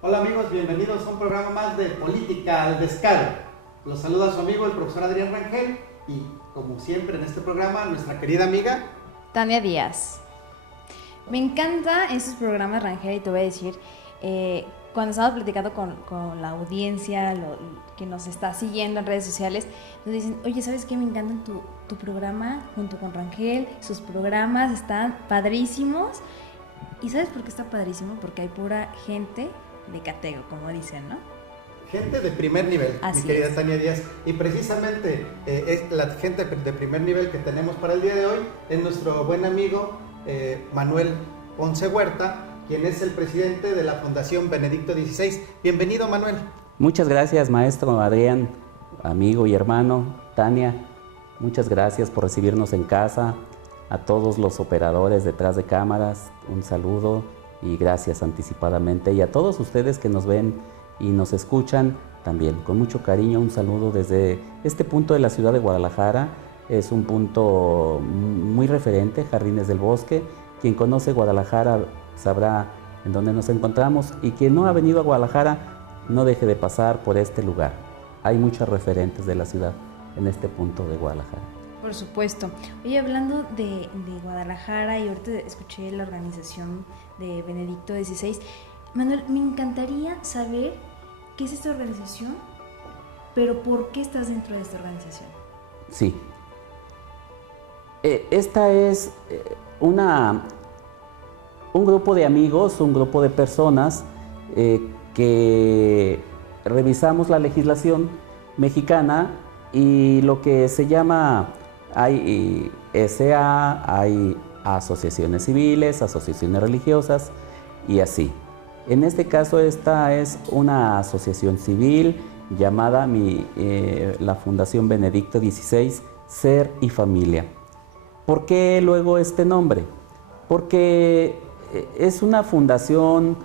Hola amigos, bienvenidos a un programa más de Política al Descaro. Los saluda su amigo el profesor Adrián Rangel y como siempre en este programa nuestra querida amiga Tania Díaz. Me encantan estos programas, Rangel, y te voy a decir, cuando estamos platicando con la audiencia, que nos está siguiendo en redes sociales, nos dicen, oye, ¿sabes qué? Me encanta tu programa junto con Rangel, sus programas están padrísimos. ¿Y sabes por qué está padrísimo? Porque hay pura gente de catego, como dicen, ¿no? Gente de primer nivel, Así mi querida es. Tania Díaz. Y precisamente es la gente de primer nivel que tenemos para el día de hoy es nuestro buen amigo Manuel Ponce Huerta, quien es el presidente de la Fundación Benedicto XVI. Bienvenido, Manuel. Muchas gracias, maestro Adrián, amigo y hermano. Tania, muchas gracias por recibirnos en casa. A todos los operadores detrás de cámaras, un saludo y gracias anticipadamente. Y a todos ustedes que nos ven y nos escuchan, también con mucho cariño, un saludo desde este punto de la ciudad de Guadalajara. Es un punto muy referente, Jardines del Bosque. Quien conoce Guadalajara sabrá en dónde nos encontramos, y quien no ha venido a Guadalajara, no deje de pasar por este lugar. Hay muchos referentes de la ciudad en este punto de Guadalajara. Por supuesto. Oye, hablando de Guadalajara, y ahorita escuché la organización de Benedicto XVI, Manuel, me encantaría saber qué es esta organización, pero ¿por qué estás dentro de esta organización? Sí. Esta es un grupo de amigos, un grupo de personas que revisamos la legislación mexicana y lo que se llama, hay SA, hay asociaciones civiles, asociaciones religiosas y así. En este caso esta es una asociación civil llamada la Fundación Benedicto XVI, Ser y Familia. ¿Por qué luego este nombre? Porque es una fundación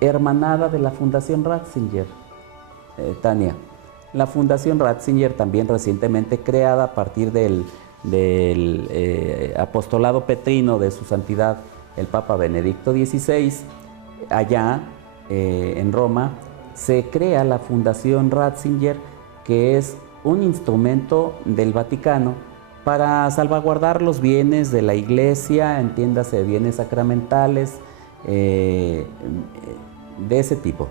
hermanada de la Fundación Ratzinger, Tania. La Fundación Ratzinger, también recientemente creada a partir del apostolado petrino de su santidad el Papa Benedicto XVI, allá en Roma, se crea la Fundación Ratzinger, que es un instrumento del Vaticano para salvaguardar los bienes de la Iglesia, entiéndase, bienes sacramentales, de ese tipo.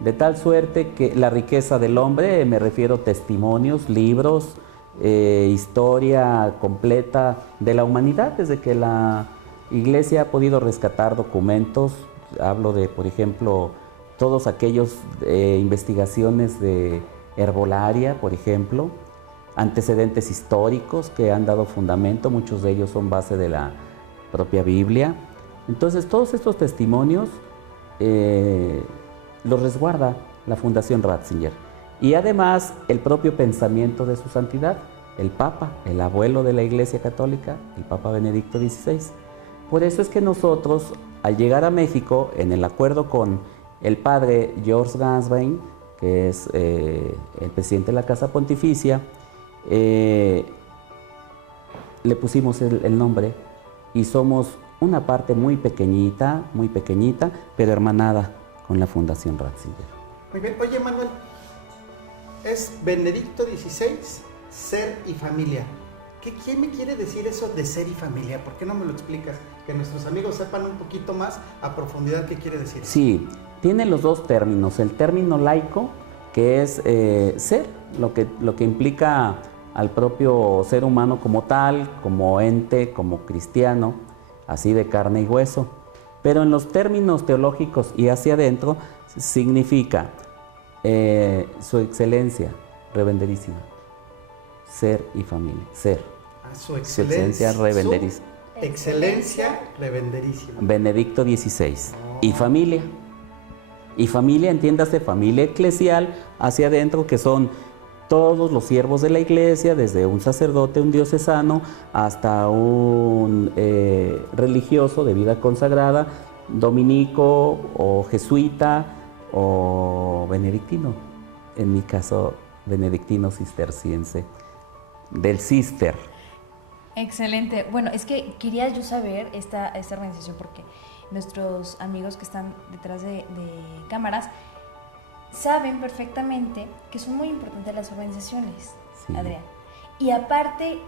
De tal suerte que la riqueza del hombre, me refiero a testimonios, libros, historia completa de la humanidad, desde que la Iglesia ha podido rescatar documentos. Hablo de, por ejemplo, todos aquellos investigaciones de herbolaria, por ejemplo, antecedentes históricos que han dado fundamento, muchos de ellos son base de la propia Biblia. Entonces, todos estos testimonios los resguarda la Fundación Ratzinger. Y además, el propio pensamiento de su santidad, el Papa, el abuelo de la Iglesia Católica, el Papa Benedicto XVI. Por eso es que nosotros, al llegar a México, en el acuerdo con el padre George Ganswein, que es el presidente de la Casa Pontificia, le pusimos el nombre y somos una parte muy pequeñita, pero hermanada con la Fundación Ratzinger. Muy bien. Oye, Manuel, es Benedicto XVI, Ser y Familia. ¿Qué me quiere decir eso de ser y familia? ¿Por qué no me lo explicas? Que nuestros amigos sepan un poquito más a profundidad qué quiere decir. Sí, tiene los dos términos. El término laico, que es ser, lo que implica al propio ser humano como tal, como ente, como cristiano, así de carne y hueso. Pero en los términos teológicos y hacia adentro significa su excelencia reverenderísima. Ser y familia, ser. Su excelencia reverenderísima. Excelencia reverenderísima. Benedicto XVI. Y familia. Y familia, entiéndase, familia eclesial hacia adentro, que son todos los siervos de la Iglesia, desde un sacerdote, un diocesano, hasta un religioso de vida consagrada, dominico o jesuita o benedictino. En mi caso, benedictino cisterciense, del cister. Excelente. Bueno, es que quería yo saber esta organización porque nuestros amigos que están detrás de cámaras saben perfectamente que son muy importantes las organizaciones, sí. Adrián. Y aparte,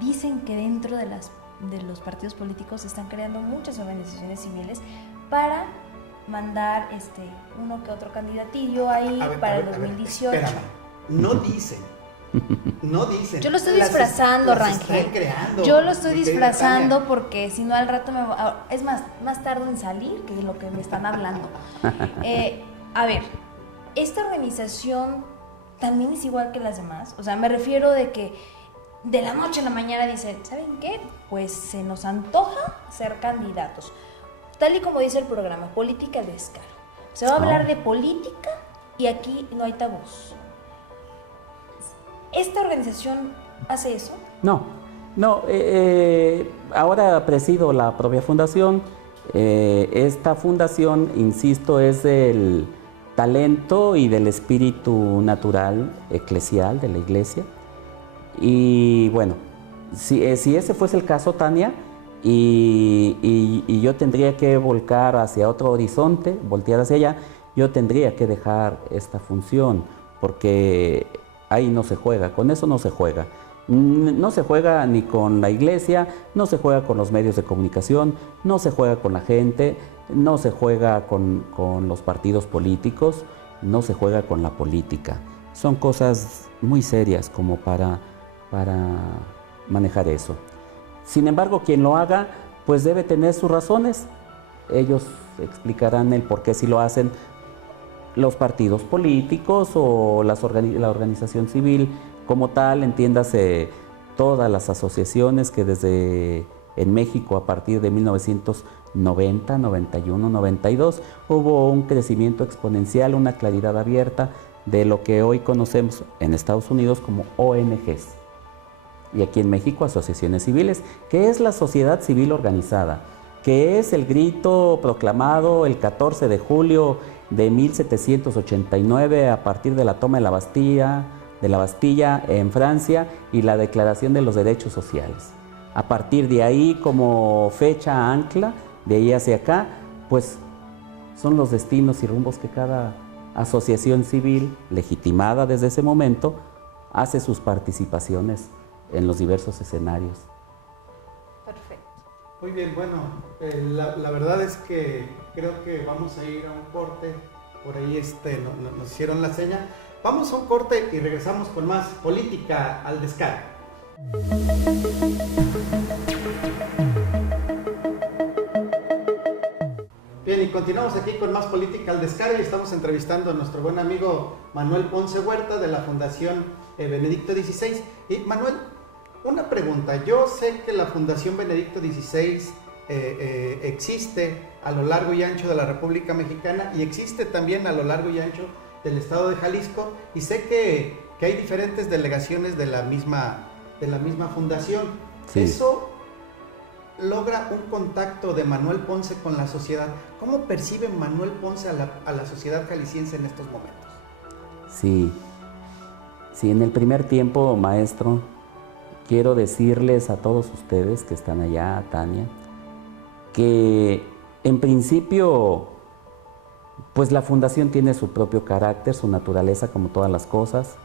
dicen que dentro de los partidos políticos se están creando muchas organizaciones civiles para mandar uno que otro candidatillo ahí para el 2018. Espérame, no dicen. No dicen. Yo lo estoy disfrazando, Rangel. Están creando. Yo lo estoy disfrazando porque si no al rato es más tardo en salir que lo que me están hablando. A ver, esta organización también es igual que las demás. O sea, me refiero de que de la noche a la mañana dicen, ¿saben qué? Pues se nos antoja ser candidatos. Tal y como dice el programa, política al descaro. Se va a hablar de política y aquí no hay tabús. ¿Esta organización hace eso? No. Ahora presido la propia fundación. Esta fundación, insisto, es del talento y del espíritu natural eclesial de la iglesia. Y bueno, si ese fuese el caso, Tania, y yo tendría que volcar hacia otro horizonte, voltear hacia allá, yo tendría que dejar esta función, porque ahí no se juega, con eso no se juega. No se juega ni con la iglesia, no se juega con los medios de comunicación, no se juega con la gente, no se juega con los partidos políticos, no se juega con la política. Son cosas muy serias como para manejar eso. Sin embargo, quien lo haga, pues debe tener sus razones. Ellos explicarán el por qué si lo hacen. Los partidos políticos o la organización civil como tal, entiéndase todas las asociaciones que desde en México a partir de 1990, 91, 92 hubo un crecimiento exponencial, una claridad abierta de lo que hoy conocemos en Estados Unidos como ONGs y aquí en México asociaciones civiles, que es la sociedad civil organizada, que es el grito proclamado el 14 de julio de 1789 a partir de la toma de la Bastilla en Francia y la Declaración de los Derechos Sociales. A partir de ahí, como fecha ancla, de ahí hacia acá, pues son los destinos y rumbos que cada asociación civil, legitimada desde ese momento, hace sus participaciones en los diversos escenarios. Perfecto. Muy bien, bueno, la verdad es que creo que vamos a ir a un corte, por ahí nos hicieron la seña. Vamos a un corte y regresamos con más Política al Descaro. Bien, y continuamos aquí con más Política al Descaro y estamos entrevistando a nuestro buen amigo Manuel Ponce Huerta de la Fundación Benedicto XVI. Y Manuel, una pregunta. Yo sé que la Fundación Benedicto XVI existe a lo largo y ancho de la República Mexicana y existe también a lo largo y ancho del estado de Jalisco, y sé que hay diferentes delegaciones de la misma fundación. Sí. Eso logra un contacto de Manuel Ponce con la sociedad. ¿Cómo percibe Manuel Ponce a la sociedad jalisciense en estos momentos? Sí, en el primer tiempo, maestro, quiero decirles a todos ustedes que están allá, Tania, que en principio, pues la fundación tiene su propio carácter, su naturaleza, como todas las cosas.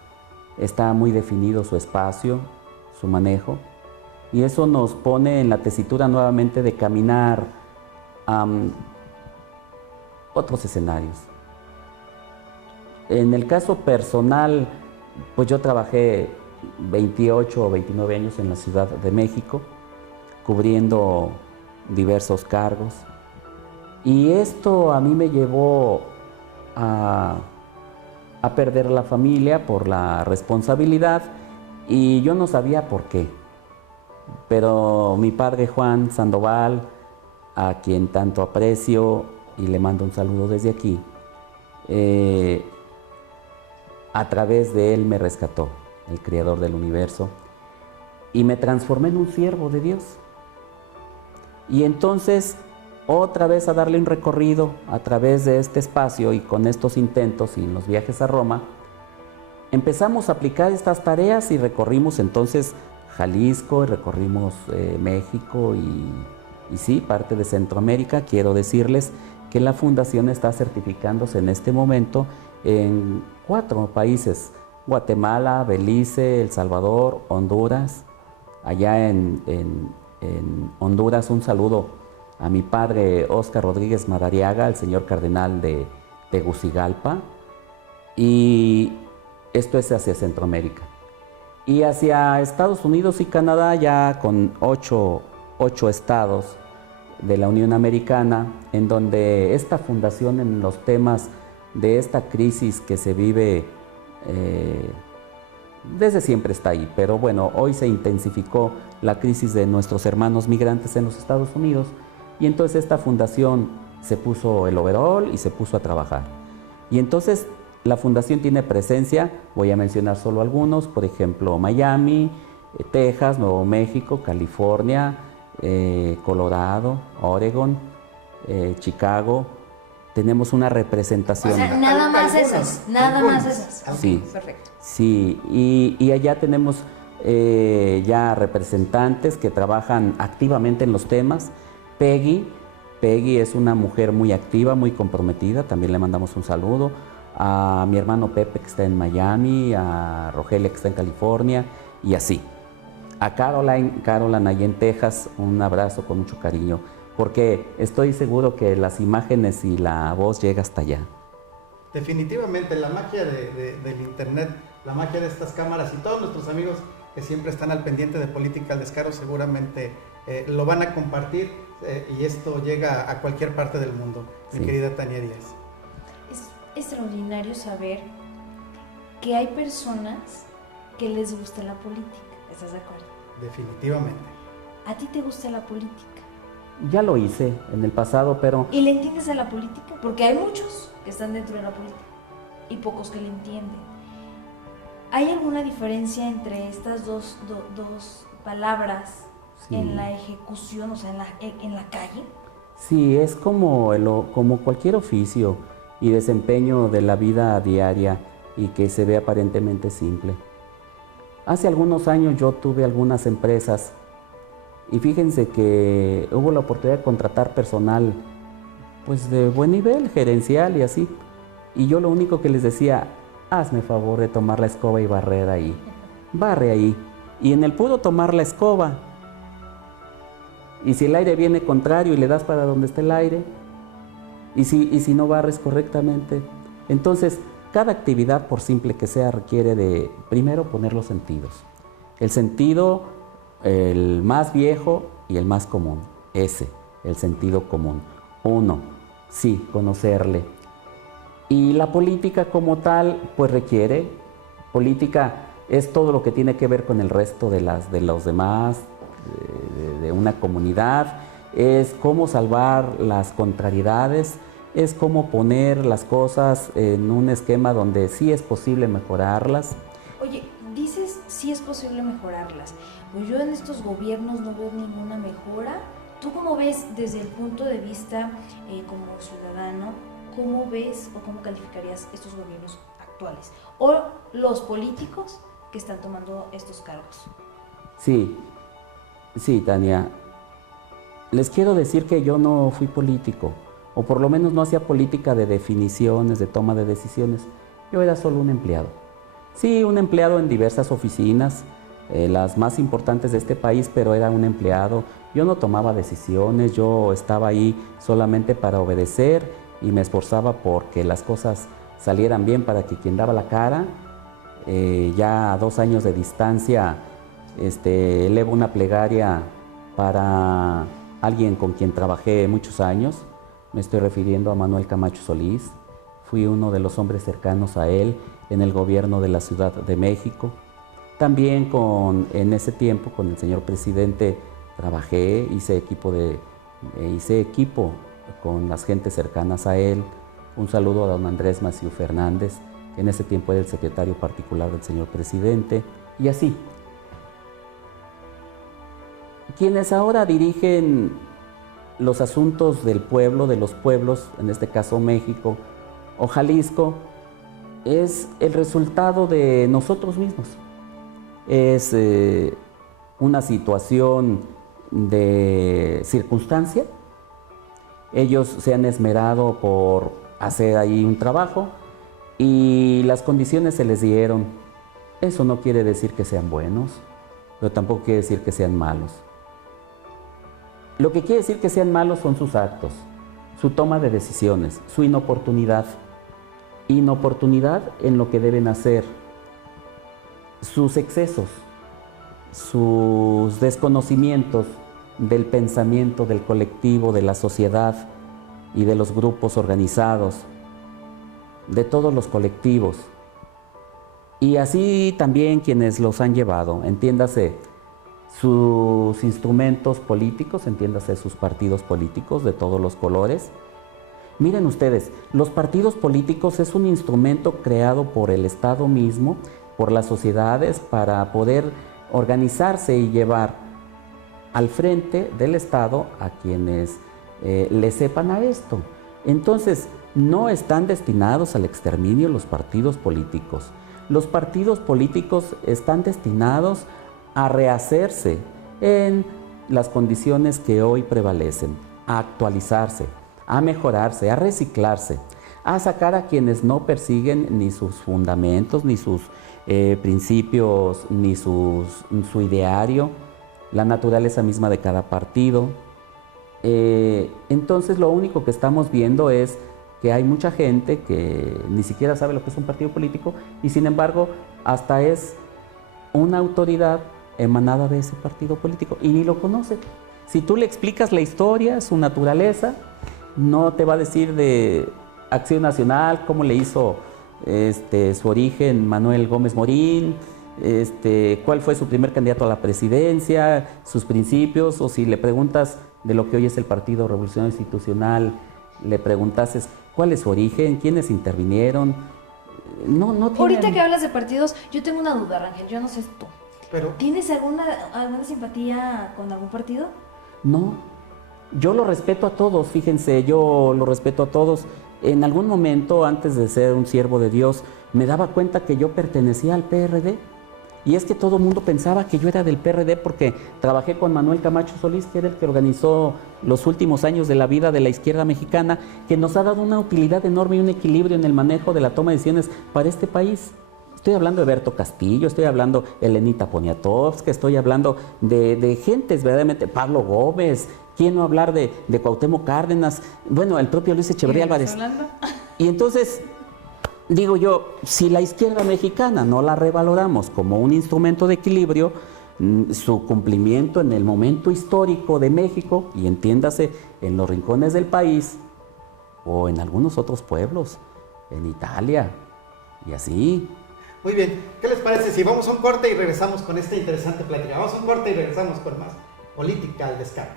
Está muy definido su espacio, su manejo, y eso nos pone en la tesitura nuevamente de caminar a otros escenarios. En el caso personal, pues yo trabajé 28 o 29 años en la Ciudad de México, cubriendo diversos cargos. Y esto a mí me llevó a perder la familia por la responsabilidad y yo no sabía por qué. Pero mi padre Juan Sandoval, a quien tanto aprecio y le mando un saludo desde aquí, a través de él me rescató, el Creador del universo, y me transformé en un siervo de Dios. Y entonces, otra vez a darle un recorrido a través de este espacio y con estos intentos y en los viajes a Roma, empezamos a aplicar estas tareas y recorrimos entonces Jalisco, recorrimos México y sí, parte de Centroamérica. Quiero decirles que la fundación está certificándose en este momento en 4 países: Guatemala, Belice, El Salvador, Honduras. Allá en Honduras, un saludo a mi padre Óscar Rodríguez Madariaga, el señor cardenal de Tegucigalpa. Y esto es hacia Centroamérica. Y hacia Estados Unidos y Canadá, ya con 8 estados de la Unión Americana, en donde esta fundación, en los temas de esta crisis que se vive, desde siempre está ahí, pero bueno, hoy se intensificó la crisis de nuestros hermanos migrantes en los Estados Unidos, y entonces esta fundación se puso el overall y se puso a trabajar. Y entonces la fundación tiene presencia, voy a mencionar solo algunos, por ejemplo, Miami, Texas, Nuevo México, California, Colorado, Oregon, Chicago. Tenemos una representación. O sea, nada más esas, nada más esas. Sí, perfecto. Sí, y allá tenemos ya representantes que trabajan activamente en los temas. Peggy es una mujer muy activa, muy comprometida, también le mandamos un saludo. A mi hermano Pepe, que está en Miami, a Rogelia, que está en California, y así. A Caroline ahí en Texas, un abrazo con mucho cariño, porque estoy seguro que las imágenes y la voz llega hasta allá. Definitivamente, la magia del internet, la magia de estas cámaras, y todos nuestros amigos que siempre están al pendiente de Política al Descaro seguramente lo van a compartir, y esto llega a cualquier parte del mundo, mi querida Tania Díaz. Es extraordinario saber que hay personas que les gusta la política. ¿Estás de acuerdo? Definitivamente. ¿A ti te gusta la política? Ya lo hice en el pasado, pero... ¿Y le entiendes a la política? Porque hay muchos que están dentro de la política y pocos que le entienden. ¿Hay alguna diferencia entre estas dos palabras en la ejecución, o sea, en la calle? Sí, es como cualquier oficio y desempeño de la vida diaria, y que se ve aparentemente simple. Hace algunos años yo tuve algunas empresas, y fíjense que hubo la oportunidad de contratar personal pues de buen nivel, gerencial y así. Y yo lo único que les decía: hazme favor de tomar la escoba y barrer ahí. Barre ahí. Y en el puro tomar la escoba, y si el aire viene contrario y le das para donde está el aire, y si no barres correctamente. Entonces, cada actividad, por simple que sea, requiere de, primero, poner los sentidos. El sentido, el más viejo y el más común, el sentido común. 1, sí, conocerle. Y la política como tal, pues requiere, política es todo lo que tiene que ver con el resto de los demás, de una comunidad, es cómo salvar las contrariedades, es cómo poner las cosas en un esquema donde sí es posible mejorarlas. Oye, dices sí es posible mejorarlas, pues yo en estos gobiernos no veo ninguna mejora. ¿Tú cómo ves desde el punto de vista como ciudadano, cómo ves o cómo calificarías estos gobiernos actuales o los políticos que están tomando estos cargos? Sí, Tania. Les quiero decir que yo no fui político, o por lo menos no hacía política de definiciones, de toma de decisiones. Yo era solo un empleado. Sí, un empleado en diversas oficinas, las más importantes de este país, pero era un empleado. Yo no tomaba decisiones, yo estaba ahí solamente para obedecer y me esforzaba porque las cosas salieran bien, para que quien daba la cara, ya a 2 años de distancia, elevo una plegaria para alguien con quien trabajé muchos años. Me estoy refiriendo a Manuel Camacho Solís. Fui uno de los hombres cercanos a él en el gobierno de la Ciudad de México. También en ese tiempo con el señor presidente trabajé, hice equipo con las gentes cercanas a él. Un saludo a don Andrés Maciú Fernández, que en ese tiempo era el secretario particular del señor presidente, y así. Quienes ahora dirigen los asuntos del pueblo, de los pueblos, en este caso México o Jalisco, es el resultado de nosotros mismos. Es una situación de circunstancia. Ellos se han esmerado por hacer ahí un trabajo y las condiciones se les dieron. Eso no quiere decir que sean buenos, pero tampoco quiere decir que sean malos. Lo que quiere decir que sean malos son sus actos, su toma de decisiones, su inoportunidad. Inoportunidad en lo que deben hacer, sus excesos, sus desconocimientos del pensamiento del colectivo, de la sociedad y de los grupos organizados, de todos los colectivos. Y así también quienes los han llevado, entiéndase sus instrumentos políticos, entiéndase sus partidos políticos de todos los colores. Miren ustedes, los partidos políticos es un instrumento creado por el Estado mismo, por las sociedades, para poder organizarse y llevar al frente del Estado a quienes le sepan a esto. Entonces, no están destinados al exterminio los partidos políticos. Los partidos políticos están destinados a rehacerse en las condiciones que hoy prevalecen, a actualizarse, a mejorarse, a reciclarse, a sacar a quienes no persiguen ni sus fundamentos, ni sus principios, ni su ideario, la naturaleza misma de cada partido. Entonces lo único que estamos viendo es que hay mucha gente que ni siquiera sabe lo que es un partido político y sin embargo hasta es una autoridad emanada de ese partido político y ni lo conoce. Si tú le explicas la historia, su naturaleza, no te va a decir de Acción Nacional, cómo le hizo su origen Manuel Gómez Morín, cuál fue su primer candidato a la presidencia, sus principios, o si le preguntas de lo que hoy es el Partido Revolucionario Institucional, le preguntases cuál es su origen, quiénes intervinieron. No tienen... Ahorita que hablas de partidos, yo tengo una duda, Rangel, yo no sé tú. Pero... ¿Tienes alguna simpatía con algún partido? No, yo lo respeto a todos, fíjense, yo lo respeto a todos. En algún momento, antes de ser un siervo de Dios, me daba cuenta que yo pertenecía al PRD. Y es que todo el mundo pensaba que yo era del PRD porque trabajé con Manuel Camacho Solís, que era el que organizó los últimos años de la vida de la izquierda mexicana, que nos ha dado una utilidad enorme y un equilibrio en el manejo de la toma de decisiones para este país. Estoy hablando de Berto Castillo, estoy hablando de Elenita Poniatowska, estoy hablando de gentes verdaderamente, Pablo Gómez, ¿quién no hablar de Cuauhtémoc Cárdenas? Bueno, el propio Luis Echeverría Álvarez. Y entonces, digo yo, si la izquierda mexicana no la revaloramos como un instrumento de equilibrio, su cumplimiento en el momento histórico de México, y entiéndase, en los rincones del país, o en algunos otros pueblos, en Italia, y así. Muy bien, ¿qué les parece si vamos a un corte y regresamos con esta interesante plática? Vamos a un corte y regresamos con más Política al Descaro.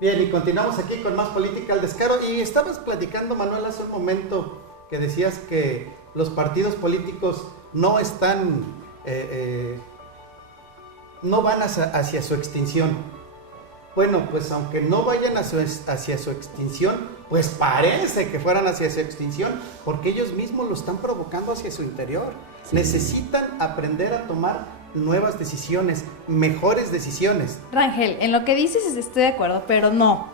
Bien, y continuamos aquí con más Política al Descaro. Y estabas platicando, Manuel, hace un momento que decías que los partidos políticos no están, no van hacia su extinción. Bueno, pues aunque no vayan hacia su extinción, pues parece que fueran hacia su extinción, porque ellos mismos lo están provocando hacia su interior. Sí. Necesitan aprender a tomar nuevas decisiones, mejores decisiones. Rangel, en lo que dices estoy de acuerdo, pero no.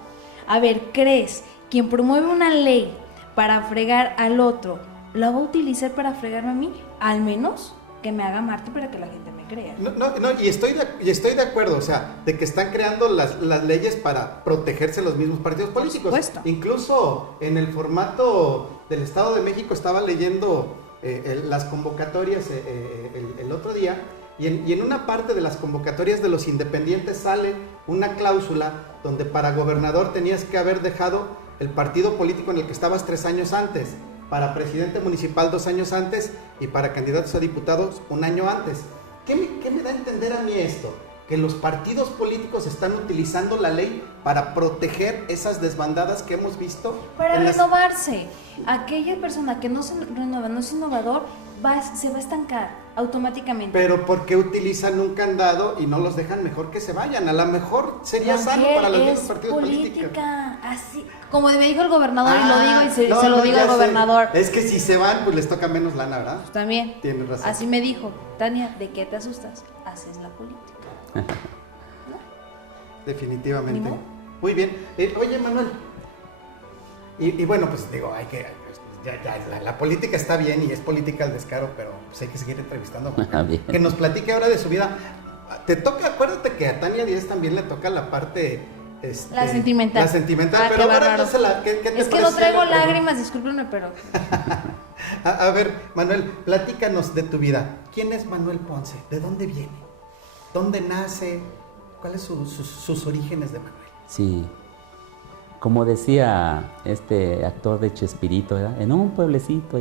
A ver, ¿crees quien promueve una ley para fregar al otro, la va a utilizar para fregarme a mí? Al menos que me haga amarte para que la gente me crea. No, y estoy de acuerdo, o sea, de que están creando las leyes para protegerse los mismos partidos políticos. Por supuesto. Incluso en el formato del Estado de México estaba leyendo las convocatorias el otro día, y en una parte de las convocatorias de los independientes sale una cláusula donde para gobernador tenías que haber dejado el partido político en el que estabas 3 años antes, para presidente municipal 2 años antes y para candidatos a diputados 1 año antes. ¿Qué me da a entender a mí esto? Que los partidos políticos están utilizando la ley para proteger esas desbandadas que hemos visto. Para renovarse. Aquella persona que no se renueva, no es innovador, se va a estancar. automáticamente. Pero ¿por qué utilizan un candado y no los dejan mejor que se vayan? A lo mejor sería sano para los mismos partidos políticos. Así, como me dijo el gobernador, y lo digo y se no, lo digo al gobernador. Es que si se van, pues les toca menos lana, ¿verdad? Pues también. Tienes razón. Así me dijo, Tania, ¿de qué te asustas? Haces la política. Definitivamente. ¿Ni modo? Muy bien. Oye, Manuel. Y bueno, pues digo, hay que... la política está bien y es política al descaro, pero pues hay que seguir entrevistando a Manuel, que nos platique ahora de su vida. Te toca, acuérdate que a Tania Díez también le toca la parte... la sentimental. La sentimental, pero ahora no se la... ¿qué te es que no pareció traigo la pregunta? lágrimas, discúlpenme, pero... A ver, Manuel, platícanos de tu vida. ¿Quién es Manuel Ponce? ¿De dónde viene? ¿Dónde nace? ¿Cuáles son sus orígenes de Manuel? Sí, como decía este actor de Chespirito, ¿verdad? En un pueblecito,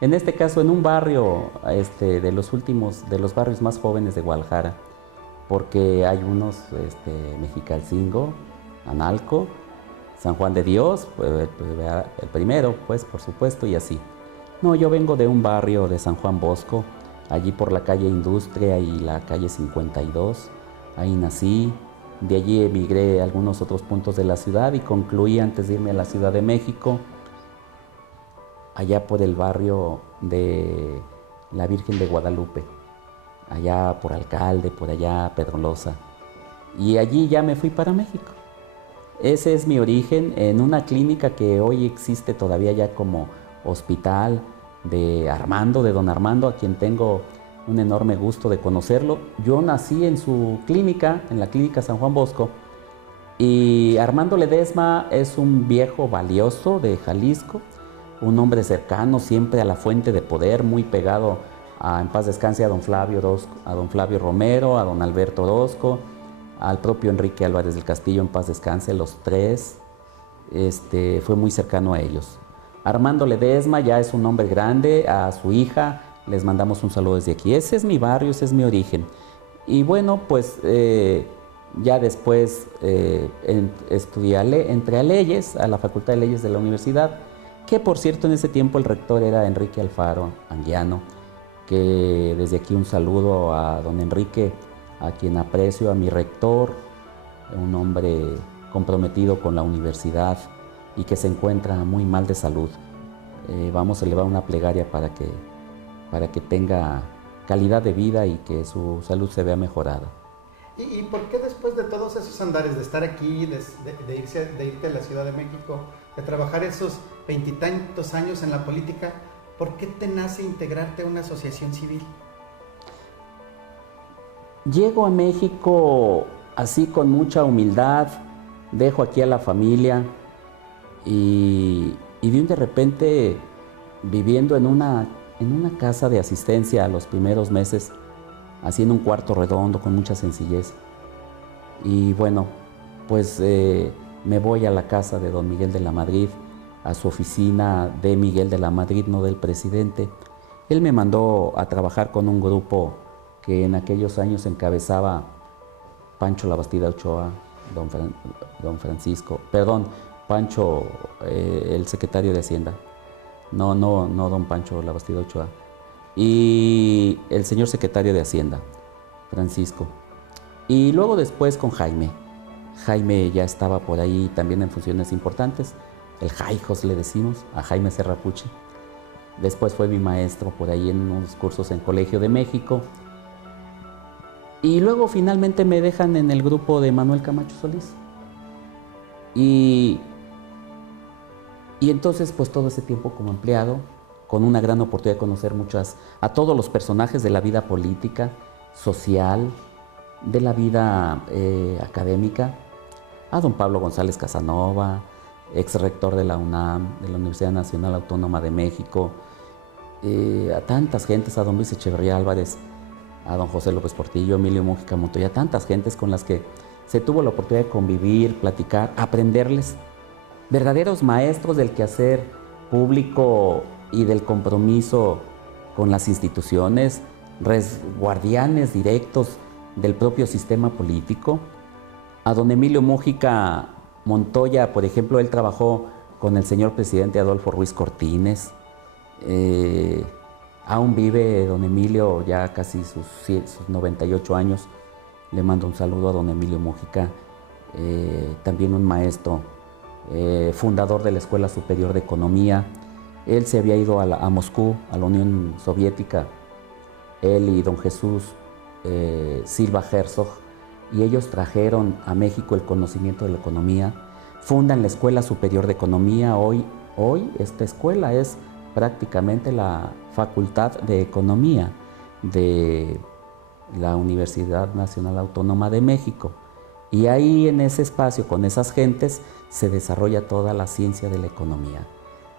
en este caso en un barrio de los barrios más jóvenes de Guadalajara, porque hay unos, Mexicalcingo, Analco, San Juan de Dios, pues, el primero, pues, por supuesto, y así. No, yo vengo de un barrio de San Juan Bosco, allí por la calle Industria y la calle 52, ahí nací. De allí emigré a algunos otros puntos de la ciudad y concluí antes de irme a la Ciudad de México, allá por el barrio de la Virgen de Guadalupe, allá por Alcalde, por allá Pedro Loza. Y allí ya me fui para México. Ese es mi origen en una clínica que hoy existe todavía ya como hospital de don Armando, a quien tengo un enorme gusto de conocerlo. Yo nací en su clínica, en la clínica San Juan Bosco, y Armando Ledesma es un viejo valioso de Jalisco, un hombre cercano siempre a la fuente de poder, muy pegado en paz descanse a don Flavio Romero, a don Alberto Orozco, al propio Enrique Álvarez del Castillo, en paz descanse, los tres, fue muy cercano a ellos. Armando Ledesma ya es un hombre grande, a su hija les mandamos un saludo desde aquí. Ese es mi barrio, ese es mi origen. Y bueno, pues ya después entré a Leyes, a la Facultad de Leyes de la universidad, que por cierto en ese tiempo el rector era Enrique Alfaro Anguiano, que desde aquí un saludo a don Enrique, a quien aprecio, a mi rector, un hombre comprometido con la universidad y que se encuentra muy mal de salud. Vamos a elevar una plegaria para que tenga calidad de vida y que su salud se vea mejorada. ¿Y por qué después de todos esos andares, de estar aquí, de irte a la Ciudad de México, de trabajar esos 20 y tantos años en la política, por qué te nace integrarte a una asociación civil? Llego a México así con mucha humildad, dejo aquí a la familia y de repente viviendo en una casa de asistencia a los primeros meses, haciendo un cuarto redondo con mucha sencillez. Y bueno, pues me voy a la casa de don Miguel de la Madrid, a su oficina de Miguel de la Madrid, no del presidente. Él me mandó a trabajar con un grupo que en aquellos años encabezaba Pancho Labastida Ochoa, Pancho, el secretario de Hacienda. No don Pancho Labastida Ochoa. Y el señor secretario de Hacienda, Francisco. Y luego después con Jaime. Jaime ya estaba por ahí también en funciones importantes. El Jaijos le decimos, a Jaime Serrapucci. Después fue mi maestro por ahí en unos cursos en Colegio de México. Y luego finalmente me dejan en el grupo de Manuel Camacho Solís. Y entonces pues todo ese tiempo como empleado, con una gran oportunidad de conocer a todos los personajes de la vida política, social, de la vida académica, a don Pablo González Casanova, ex rector de la UNAM, de la Universidad Nacional Autónoma de México, a tantas gentes, a don Luis Echeverría Álvarez, a don José López Portillo, Emilio Mújica Montoya, tantas gentes con las que se tuvo la oportunidad de convivir, platicar, aprenderles, verdaderos maestros del quehacer público y del compromiso con las instituciones, guardianes directos del propio sistema político. A don Emilio Mújica Montoya, por ejemplo, él trabajó con el señor presidente Adolfo Ruiz Cortines. Aún vive don Emilio, ya casi sus 98 años. Le mando un saludo a don Emilio Mujica, también un maestro, fundador de la Escuela Superior de Economía. Él se había ido a Moscú, a la Unión Soviética, él y don Jesús Silva Herzog, y ellos trajeron a México el conocimiento de la economía. Fundan la Escuela Superior de Economía. Hoy esta escuela es prácticamente la Facultad de Economía de la Universidad Nacional Autónoma de México. Y ahí en ese espacio, con esas gentes, se desarrolla toda la ciencia de la economía,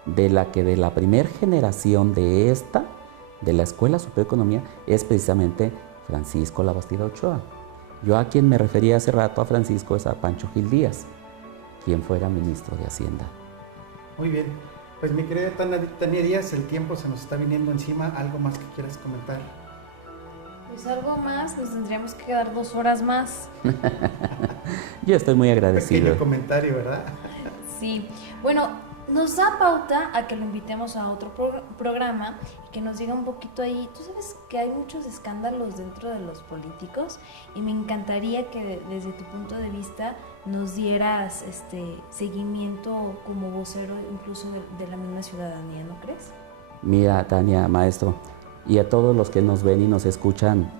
de la primer generación de la Escuela Superior de Economía, es precisamente Francisco Labastida Ochoa. Yo a quien me refería hace rato, a Francisco, es a Pancho Gil Díaz, quien fuera ministro de Hacienda. Muy bien, pues mi querida Tania Díaz, el tiempo se nos está viniendo encima. ¿Algo más que quieras comentar? Pues algo más, nos tendríamos que quedar 2 horas más. Yo estoy muy agradecido. Pequeño comentario, ¿verdad? Sí, bueno, nos da pauta a que lo invitemos a otro programa y que nos diga un poquito ahí. Tú sabes que hay muchos escándalos dentro de los políticos y me encantaría que desde tu punto de vista nos dieras seguimiento como vocero incluso de la misma ciudadanía, ¿no crees? Mira, Tania, maestro, y a todos los que nos ven y nos escuchan,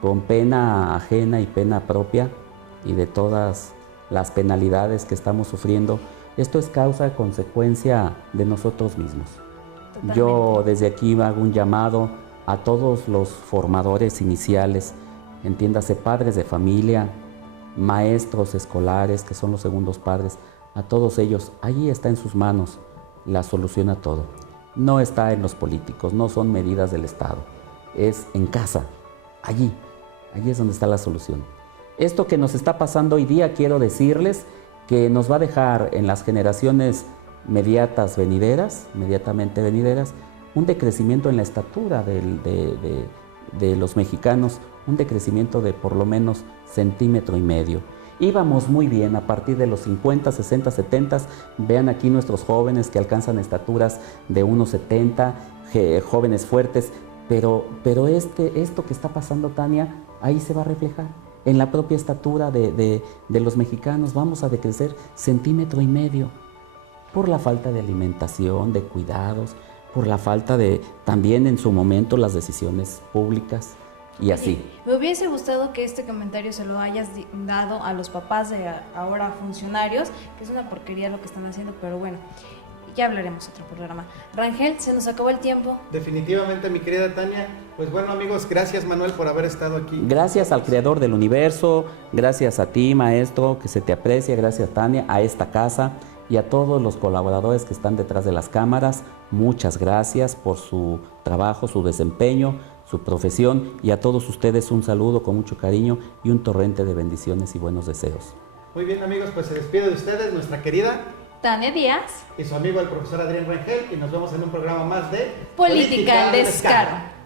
con pena ajena y pena propia y de todas las penalidades que estamos sufriendo, esto es causa y consecuencia de nosotros mismos. Totalmente. Yo desde aquí hago un llamado a todos los formadores iniciales, entiéndase padres de familia, maestros escolares, que son los segundos padres, a todos ellos, allí está en sus manos la solución a todo. No está en los políticos, no son medidas del Estado, es en casa, allí es donde está la solución. Esto que nos está pasando hoy día, quiero decirles que nos va a dejar en las generaciones inmediatamente venideras, un decrecimiento en la estatura de los mexicanos, un decrecimiento de por lo menos 1,5 centímetros. Íbamos muy bien a partir de los 50, 60, 70. Vean aquí nuestros jóvenes que alcanzan estaturas de 1,70, jóvenes fuertes, pero esto que está pasando, Tania, ahí se va a reflejar. En la propia estatura de los mexicanos vamos a decrecer 1,5 centímetros por la falta de alimentación, de cuidados, por la falta de también en su momento las decisiones públicas y así. Me hubiese gustado que este comentario se lo hayas dado a los papás de ahora funcionarios, que es una porquería lo que están haciendo, pero bueno, ya hablaremos otro programa. Rangel, se nos acabó el tiempo. Definitivamente, mi querida Tania. Pues bueno, amigos, gracias, Manuel, por haber estado aquí. Gracias al Creador del Universo, gracias a ti, maestro, que se te aprecia, gracias, Tania, a esta casa y a todos los colaboradores que están detrás de las cámaras. Muchas gracias por su trabajo, su desempeño, su profesión, y a todos ustedes un saludo con mucho cariño y un torrente de bendiciones y buenos deseos. Muy bien, amigos, pues se despide de ustedes nuestra querida Tania Díaz y su amigo el profesor Adrián Rangel, y nos vemos en un programa más de Política al Descaro.